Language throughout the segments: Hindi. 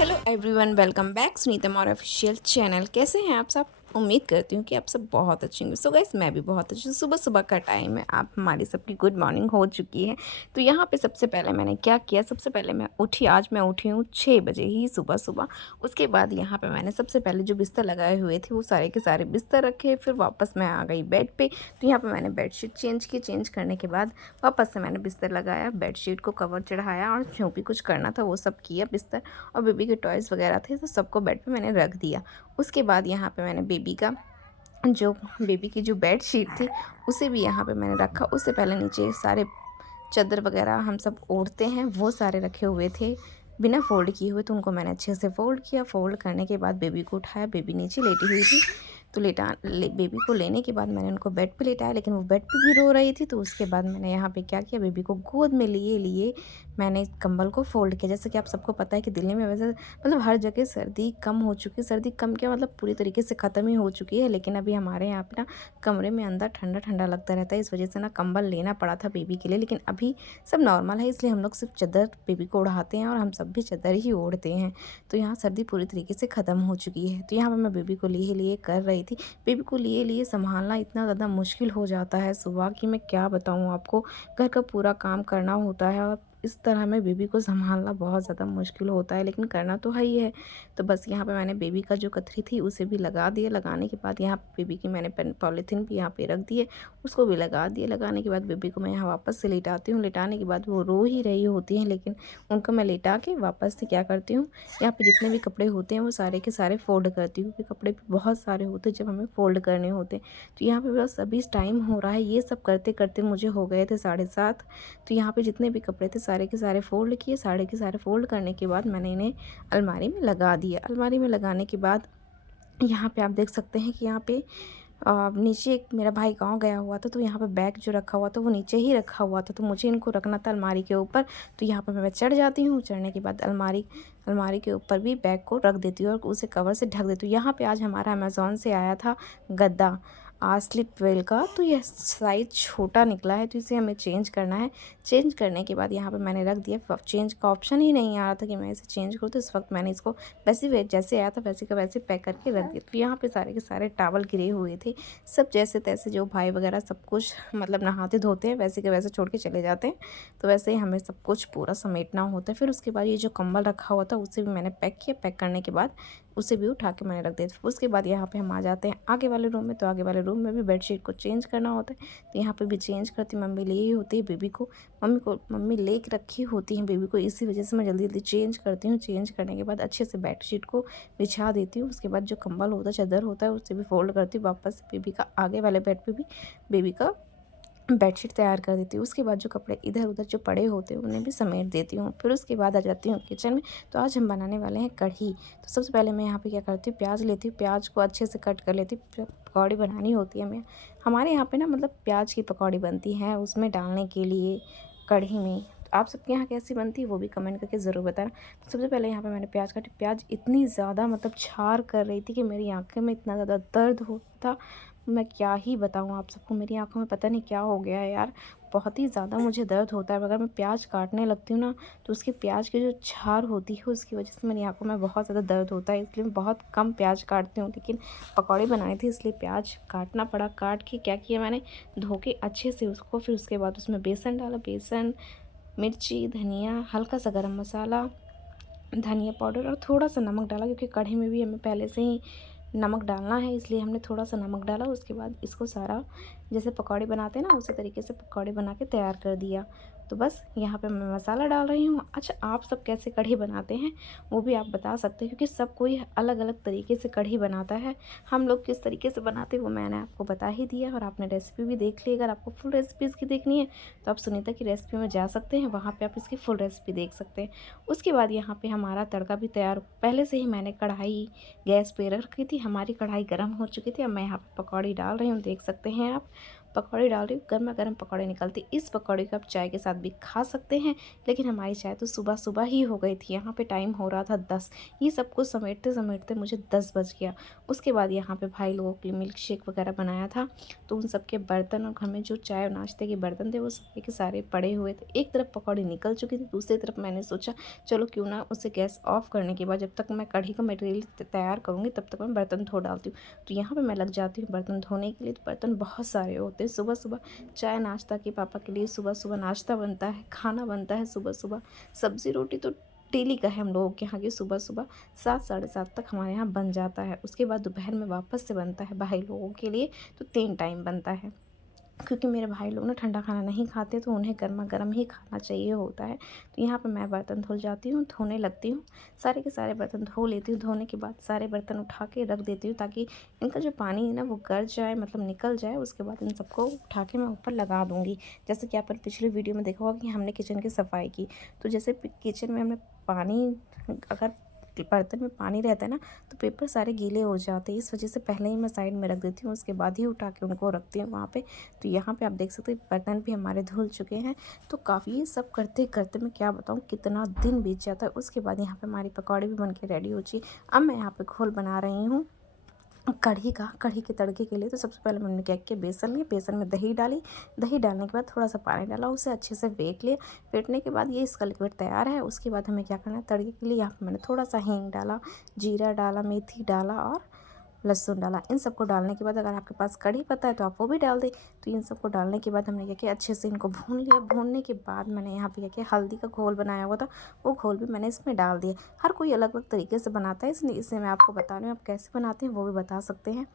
Hello everyone, welcome back Sunita Mor official channel. कैसे हैं आप सब? उम्मीद करती हूँ कि आप सब बहुत अच्छे होंगे। सो गाइस, मैं भी बहुत अच्छी हूँ। सुबह सुबह का टाइम है, आप हमारी सबकी गुड मॉर्निंग हो चुकी है। तो यहाँ पे सबसे पहले मैंने क्या किया, सबसे पहले आज मैं उठी हूँ 6 बजे ही सुबह सुबह। उसके बाद यहाँ पे मैंने सबसे पहले जो बिस्तर लगाए हुए थे वो सारे के सारे बिस्तर रखे, फिर वापस मैं आ गई बेड पे। तो यहाँ पे मैंने बेडशीट चेंज की, चेंज करने के बाद वापस से मैंने बिस्तर लगाया, बेडशीट को कवर चढ़ाया और जो भी कुछ करना था वो सब किया। बिस्तर और बेबी के टॉयज़ वगैरह थे तो सबको बेड पे मैंने रख दिया। उसके बाद यहाँ पे मैंने बेबी की जो बेड शीट थी उसे भी यहाँ पे मैंने रखा। उससे पहले नीचे सारे चादर वगैरह हम सब ओढ़ते हैं वो सारे रखे हुए थे बिना फ़ोल्ड किए हुए, तो उनको मैंने अच्छे से फ़ोल्ड किया। फ़ोल्ड करने के बाद बेबी को उठाया, बेबी नीचे लेटी हुई थी। तो बेबी को लेने के बाद मैंने उनको बेड पे लेटाया, लेकिन वो बेड पे भी रो रही थी। तो उसके बाद मैंने यहाँ पे क्या किया, बेबी को गोद में लिए लिए मैंने कंबल को फ़ोल्ड किया। जैसे कि आप सबको पता है कि दिल्ली में वैसे मतलब हर जगह सर्दी कम हो चुकी है। सर्दी कम क्या मतलब पूरी तरीके से ख़त्म ही हो चुकी है, लेकिन अभी हमारे यहाँ पे ना कमरे में अंदर ठंडा ठंडा लगता रहता है। इस वजह से ना कंबल लेना पड़ा था बेबी के लिए, लेकिन अभी सब नॉर्मल है, इसलिए हम लोग सिर्फ चादर बेबी को ओढ़ाते हैं और हम सब भी चादर ही ओढ़ते हैं। तो यहाँ सर्दी पूरी तरीके से ख़त्म हो चुकी है। तो यहाँ पर मैं बेबी को लिए लिए कर रही थी। बेबी को लिए लिए संभालना इतना ज़्यादा मुश्किल हो जाता है सुबह कि मैं क्या बताऊँ आपको। घर का पूरा काम करना होता है और इस तरह में बेबी को संभालना बहुत ज़्यादा मुश्किल होता है, लेकिन करना तो है ही है। तो बस यहाँ पे मैंने बेबी का जो कथरी थी उसे भी लगा दिया। लगाने के बाद यहाँ बेबी की मैंने पॉलीथीन भी यहाँ पे रख दिए, उसको भी लगा दिए। लगाने के बाद बेबी को मैं यहाँ वापस से लेटाती हूँ। लेटाने के बाद वो रो ही रही होती हैं, लेकिन उनको मैं लेटा के वापस से क्या करती हूँ, यहाँ पे जितने भी कपड़े होते हैं वो सारे के सारे फ़ोल्ड करती हूँ, क्योंकि कपड़े भी बहुत सारे होते हैं जब हमें फ़ोल्ड करने होते हैं। तो यहाँ पे बस अभी टाइम हो रहा है, ये सब करते करते मुझे हो गए थे 7:30। तो यहाँ पे जितने भी कपड़े थे सारे के सारे फ़ोल्ड किए। सारे के सारे फ़ोल्ड करने के बाद मैंने इन्हें अलमारी में लगा दिया। अलमारी में लगाने के बाद यहाँ पे आप देख सकते हैं कि यहाँ पे नीचे एक मेरा भाई गाँव गया हुआ था, तो यहाँ पे बैग जो रखा हुआ था वो नीचे ही रखा हुआ था, तो मुझे इनको रखना था अलमारी के ऊपर। तो यहाँ पर मैं चढ़ जाती हूँ। चढ़ने के बाद अलमारी के ऊपर भी बैग को रख देती हूँ और उसे कवर से ढक देती हूँ। यहाँ पे आज हमारा अमेज़ॉन से आया था गद्दा स्लीप वेल का, तो यह साइज़ छोटा निकला है, तो इसे हमें चेंज करना है। चेंज करने के बाद यहाँ पे मैंने रख दिया। चेंज का ऑप्शन ही नहीं आ रहा था कि मैं इसे चेंज करूँ, तो इस वक्त मैंने इसको वैसे जैसे आया था वैसे का वैसे पैक करके रख दिया। तो यहाँ पे सारे के सारे टॉवल गिरे हुए थे, सब जैसे तैसे जो भाई वगैरह सब कुछ मतलब नहाते धोते हैं वैसे के वैसे छोड़ के चले जाते हैं, तो वैसे ही हमें सब कुछ पूरा समेटना होता है। फिर उसके बाद ये जो कंबल रखा हुआ था उसे भी मैंने पैक किया। पैक करने के बाद उसे भी उठा के मैंने रख दिया। उसके बाद यहाँ पे हम आ जाते हैं आगे वाले रूम में। तो आगे वाले रूम में भी बेडशीट को चेंज करना होता है, तो यहाँ पे भी चेंज करती मम्मी ले ही होती है बेबी को। मम्मी ले रखी होती हैं बेबी को, इसी वजह से मैं जल्दी जल्दी चेंज करती हूँ। चेंज करने के बाद अच्छे से बेडशीट को बिछा देती हूँ। उसके बाद जो कंबल होता है चादर होता है उसे भी फोल्ड करती हूँ। वापस से बेबी का आगे वाले बेड पे भी बेबी का बेडशीट तैयार कर देती हूँ। उसके बाद जो कपड़े इधर उधर जो पड़े होते हैं उन्हें भी समेट देती हूँ। फिर उसके बाद आ जाती हूँ किचन में। तो आज हम बनाने वाले हैं कढ़ी। तो सबसे पहले मैं यहाँ पे क्या करती हूँ, प्याज लेती हूँ, प्याज को अच्छे से कट कर लेती हूँ। पकौड़ी बनानी होती है हमारे यहाँ पे ना मतलब प्याज की पकौड़ी बनती है उसमें डालने के लिए कढ़ी में। तो आप सबके यहाँ कैसी बनती है वो भी कमेंट करके ज़रूर बताना। तो सबसे पहले यहाँ पे मैंने प्याज काटी। प्याज इतनी ज़्यादा मतलब छार कर रही थी कि मेरी आँखें में इतना ज़्यादा दर्द होता, मैं क्या ही बताऊँ आप सबको। मेरी आँखों में पता नहीं क्या हो गया है यार, बहुत ही ज़्यादा मुझे दर्द होता है। अगर मैं प्याज काटने लगती हूँ ना तो उसकी प्याज की जो छार होती है उसकी वजह से मेरी आँखों में बहुत ज़्यादा दर्द होता है, इसलिए मैं बहुत कम प्याज काटती हूँ। लेकिन पकौड़ी बनानी थी इसलिए प्याज काटना पड़ा। काट के क्या किया मैंने, धो के अच्छे से उसको, फिर उसके बाद उसमें बेसन डाला। बेसन, मिर्ची, धनिया, हल्का सा गरम मसाला, धनिया पाउडर और थोड़ा सा नमक डाला, क्योंकि कढ़ी में भी हमें पहले से ही नमक डालना है, इसलिए हमने थोड़ा सा नमक डाला। उसके बाद इसको सारा जैसे पकौड़े बनाते हैं ना उसी तरीके से पकौड़े बना के तैयार कर दिया। तो बस यहाँ पे मैं मसाला डाल रही हूँ। अच्छा, आप सब कैसे कढ़ी बनाते हैं वो भी आप बता सकते हैं, क्योंकि सब कोई अलग अलग तरीके से कढ़ी बनाता है। हम लोग किस तरीके से बनाते हैं वो मैंने आपको बता ही दिया, और आपने रेसिपी भी देख ली। अगर आपको फुल रेसिपी इसकी देखनी है तो आप सुनीता की रेसिपी में जा सकते हैं, वहाँ पर आप इसकी फुल रेसिपी देख सकते हैं। उसके बाद यहाँ पर हमारा तड़का भी तैयार, पहले से ही मैंने कढ़ाई गैस पे रखी थी। हमारी कढ़ाई गर्म हो चुकी थी। अब मैं यहाँ पे पकौड़ी डाल रही हूँ, देख सकते हैं आप। पकौड़े डाल रही हूँ, गर्मा गर्म पकौड़े निकलते। इस पकौड़े को आप चाय के साथ भी खा सकते हैं, लेकिन हमारी चाय तो सुबह सुबह ही हो गई थी। यहाँ पे टाइम हो रहा था 10। ये सब कुछ समेटते समेटते मुझे 10 बज गया। उसके बाद यहाँ पे भाई लोगों के लिए मिल्क शेक वगैरह बनाया था, तो उन सब के बर्तन और घर में जो चाय और नाश्ते के बर्तन थे वो सारे के सारे पड़े हुए थे। एक तरफ पकौड़ी निकल चुकी थी, दूसरी तरफ मैंने सोचा चलो क्यों ना उसे गैस ऑफ करने के बाद जब तक मैं कढ़ी का मटेरियल तैयार करूँगी तब तक मैं बर्तन धो डालती हूँ। तो यहाँ पे मैं लग जाती हूँ बर्तन धोने के लिए। तो बर्तन बहुत सारे होते हैं। सुबह सुबह चाय नाश्ता के पापा के लिए सुबह सुबह नाश्ता बनता है, खाना बनता है सुबह सुबह। सब्ज़ी रोटी तो डेली का है हम लोगों के यहाँ की। सुबह सुबह 7 साढ़े 7 तक हमारे यहाँ बन जाता है। उसके बाद दोपहर में वापस से बनता है भाई लोगों के लिए, तो 3 टाइम बनता है। क्योंकि मेरे भाई लोग ना ठंडा खाना नहीं खाते, तो उन्हें गर्मा गर्म ही खाना चाहिए होता है। तो यहाँ पे मैं बर्तन धुल जाती हूँ, धोने लगती हूँ। सारे के सारे बर्तन धो लेती हूँ। धोने के बाद सारे बर्तन उठा के रख देती हूँ ताकि इनका जो पानी है ना वो गर जाए, मतलब निकल जाए। उसके बाद इन सबको उठा के मैं ऊपर लगा दूँगी। जैसे कि आपने पिछले वीडियो में देखा होगा कि हमने किचन की सफाई की, तो जैसे किचन में हमने पानी, अगर बर्तन में पानी रहता है ना तो पेपर सारे गीले हो जाते हैं। इस वजह से पहले ही मैं साइड में रख देती हूँ, उसके बाद ही उठा के उनको रखती हूँ वहाँ पे। तो यहाँ पे आप देख सकते हैं बर्तन भी हमारे धुल चुके हैं। तो काफ़ी ये सब करते करते मैं क्या बताऊँ कितना दिन बीत जाता है। उसके बाद यहाँ पे हमारी पकौड़ी भी बन के रेडी हो चुकी है। अब मैं यहाँ पे घोल बना रही हूँ कढ़ी के तड़के के लिए। तो सबसे पहले मैंने क्या किया, बेसन लिया, बेसन में दही डाली। दही डालने के बाद थोड़ा सा पानी डाला, उसे अच्छे से फेंट लिया। फेंटने के बाद ये इसका लिक्विड तैयार है। उसके बाद हमें क्या करना है, तड़के के लिए यहाँ पे मैंने थोड़ा सा हींग डाला, जीरा डाला, मेथी डाला और लहसुन डाला। इन सबको डालने के बाद अगर आपके पास कड़ी पत्ता है तो आप वो भी डाल दें। तो इन सबको डालने के बाद हमने क्या किया, अच्छे से इनको भून लिया। भूनने के बाद मैंने यहाँ पे क्या किया, हल्दी का घोल बनाया हुआ था, वो घोल भी मैंने इसमें डाल दिया। हर कोई अलग अलग तरीके से बनाता है, इसलिए इसे मैं आपको बता रही हूँ, आप कैसे बनाते हैं वो भी बता सकते हैं।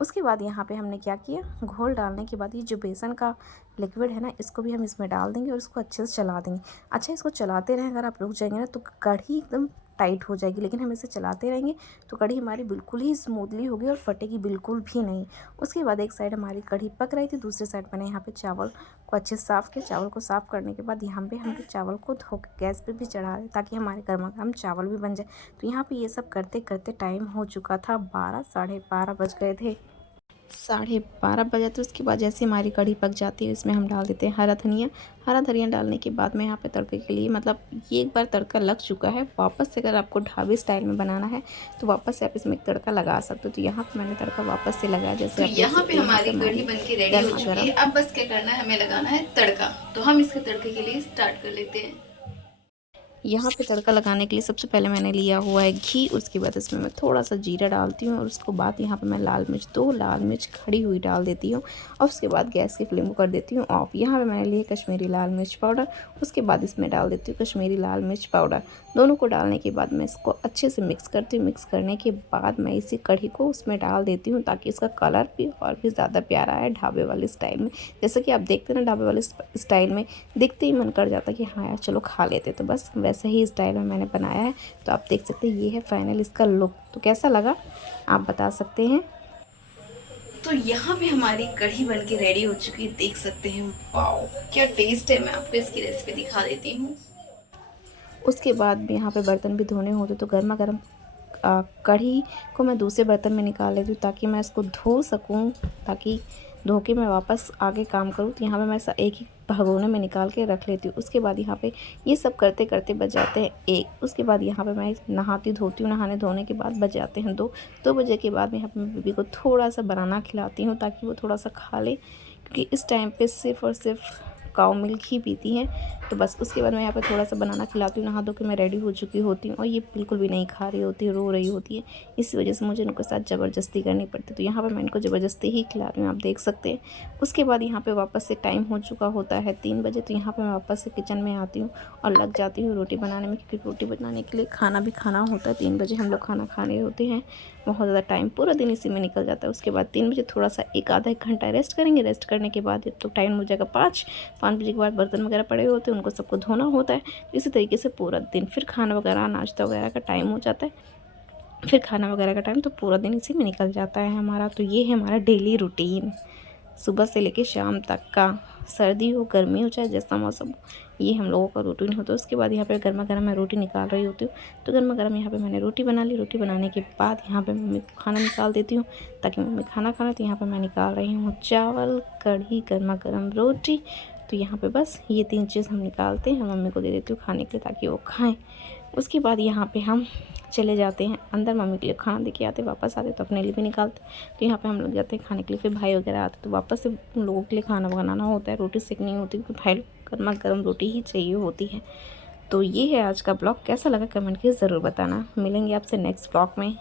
उसके बाद यहाँ पे हमने क्या किया, घोल डालने के बाद ये जो बेसन का लिक्विड है ना, इसको भी हम इसमें डाल देंगे और इसको अच्छे से चला देंगे। अच्छा, इसको चलाते रहें, अगर आप रुक जाएंगे ना तो कढ़ी एकदम टाइट हो जाएगी, लेकिन हम इसे चलाते रहेंगे तो कढ़ी हमारी बिल्कुल ही स्मूथली होगी और फटेगी बिल्कुल भी नहीं। उसके बाद एक साइड हमारी कढ़ी पक रही थी, दूसरी साइड मैंने यहाँ पे चावल को अच्छे से साफ़ किया। चावल को साफ़ करने के बाद यहाँ पे हमने चावल को धो के गैस पे भी चढ़ा दें ताकि हमारे गर्मा गर्म चावल भी बन जाए। तो यहाँ पे ये सब करते करते टाइम हो चुका था 12 साढ़े 12 बज गए थे। 12:30 बजे। तो उसके बाद जैसे हमारी कढ़ी पक जाती है इसमें हम डाल देते हैं हरा धनिया। हरा धनिया डालने के बाद मैं यहाँ पे तड़के के लिए, मतलब ये एक बार तड़का लग चुका है, वापस से अगर आपको ढाबे स्टाइल में बनाना है तो वापस से आप इसमें एक तड़का लगा सकते हो। तो यहाँ पे मैंने तड़का वापस से लगाया। जैसे तो यहाँ पे हमारी कढ़ी बन के रेडी हो चुकी है। अब बस क्या करना है, हमें लगाना है तड़का। तो हम इसके तड़के के लिए स्टार्ट कर लेते हैं। यहाँ पे तड़का लगाने के लिए सबसे पहले मैंने लिया हुआ है घी। उसके बाद इसमें मैं थोड़ा सा जीरा डालती हूँ और उसके बाद यहाँ पे मैं लाल मिर्च, 2 लाल मिर्च खड़ी हुई डाल देती हूँ और उसके बाद गैस की फ्लेम को कर देती हूँ ऑफ। यहाँ पे मैंने लिए कश्मीरी लाल मिर्च पाउडर, उसके बाद इसमें डाल देती हूँ कश्मीरी लाल मिर्च पाउडर। दोनों को डालने के बाद मैं इसको अच्छे से मिक्स करती हूँ। मिक्स करने के बाद मैं इसी कढ़ी को उसमें डाल देती हूँ ताकि इसका कलर भी और भी ज़्यादा प्यारा है ढाबे वाले स्टाइल में। जैसे कि आप देखते हैं ना ढाबे वाले स्टाइल में, दिखते ही मन कर जाता है कि हाँ यार चलो खा लेते। तो बस वैसे ही स्टाइल में मैंने बनाया है। तो आप देख सकते हैं ये है फाइनल इसका लुक। तो कैसा लगा आप बता सकते हैं। तो यहाँ पे हमारी कढ़ी बन के रेडी हो चुकी है, देख सकते हैं। वाओ क्या टेस्ट है, मैं आपको इसकी रेसिपी दिखा देती हूँ। उसके बाद भी यहाँ पे बर्तन भी धोने होते तो गर्मा गर्म कढ़ी को मैं दूसरे बर्तन में निकाल लेती हूँ ताकि मैं इसको धो सकूँ, ताकि धो के मैं वापस आगे काम करूँ। तो यहाँ पे मैं एक ही भगोने में निकाल के रख लेती हूँ। उसके बाद यहाँ पे ये सब करते करते बज जाते हैं 1। उसके बाद यहाँ पे मैं नहाती धोती हूँ, नहाने धोने के बाद बज जाते हैं 2 बजे के बाद मैं यहाँ पे बेबी को थोड़ा सा बनाना खिलाती हूँ ताकि वो थोड़ा सा खा ले, क्योंकि इस टाइम पे सिर्फ़ और सिर्फ काऊ मिल्क ही पीती हैं। तो बस उसके बाद मैं यहाँ पे थोड़ा सा बनाना खिलाती हूँ। नहा धो के मैं रेडी हो चुकी होती हूँ और ये बिल्कुल भी नहीं खा रही होती है, रो रही होती है। इसी वजह से मुझे इनके साथ ज़बरदस्ती करनी पड़ती है। तो यहाँ पे मैं इनको ज़बरदस्ती ही खिला रही हूँ, आप देख सकते हैं। उसके बाद यहाँ पे वापस से टाइम हो चुका होता है 3 बजे। तो यहाँ पे मैं वापस से किचन में आती हूँ और लग जाती हूँ रोटी बनाने में, क्योंकि रोटी बनाने के लिए खाना भी खाना होता है। 3 बजे हम लोग खाना खाने होते हैं। बहुत ज़्यादा टाइम पूरा दिन इसी में निकल जाता है। उसके बाद 3 बजे थोड़ा सा आधा एक घंटा रेस्ट करेंगे। रेस्ट करने के बाद तो टाइम हो जाएगा 5 बजे के बाद बर्तन वगैरह पड़े होते हैं, उनको सबको धोना होता है। इसी तरीके से पूरा दिन, फिर खाना वगैरह नाश्ता वगैरह का टाइम हो जाता है, फिर खाना वगैरह का टाइम, तो पूरा दिन इसी में निकल जाता है हमारा। तो ये है हमारा डेली रूटीन, सुबह से लेकर शाम तक का। सर्दी हो गर्मी हो चाहे जैसा मौसम हो, ये हम लोगों का रूटीन होता है। उसके बाद यहाँ पे गर्मा गर्म मैं रोटी निकाल रही होती हूँ, तो गर्मा गर्म यहाँ पे मैंने रोटी बना ली। रोटी बनाने के बाद यहाँ पे मम्मी को खाना निकाल देती हूँ ताकि मम्मी खाना खाना। तो यहाँ पे मैं निकाल रही हूँ चावल, कढ़ी, गर्मा गर्म रोटी। तो यहाँ पे बस ये 3 चीज़ हम निकालते हैं, मम्मी को दे देती हूँ खाने के लिए ताकि वो खाएँ। उसके बाद यहाँ पे हम चले जाते हैं अंदर, मम्मी के लिए खाना दे के आते, वापस आते तो अपने लिए भी निकालते। तो यहाँ पे हम लोग जाते हैं खाने के लिए। फिर भाई वगैरह आते तो वापस से उन लोगों के लिए खाना बनाना होता है, रोटी सेकनी होती है क्योंकि भाई लोग गर्मा गर्म रोटी ही चाहिए होती है। तो ये है आज का ब्लॉग। कैसा लगा कमेंट करके ज़रूर बताना। मिलेंगे आपसे नेक्स्ट ब्लॉग में।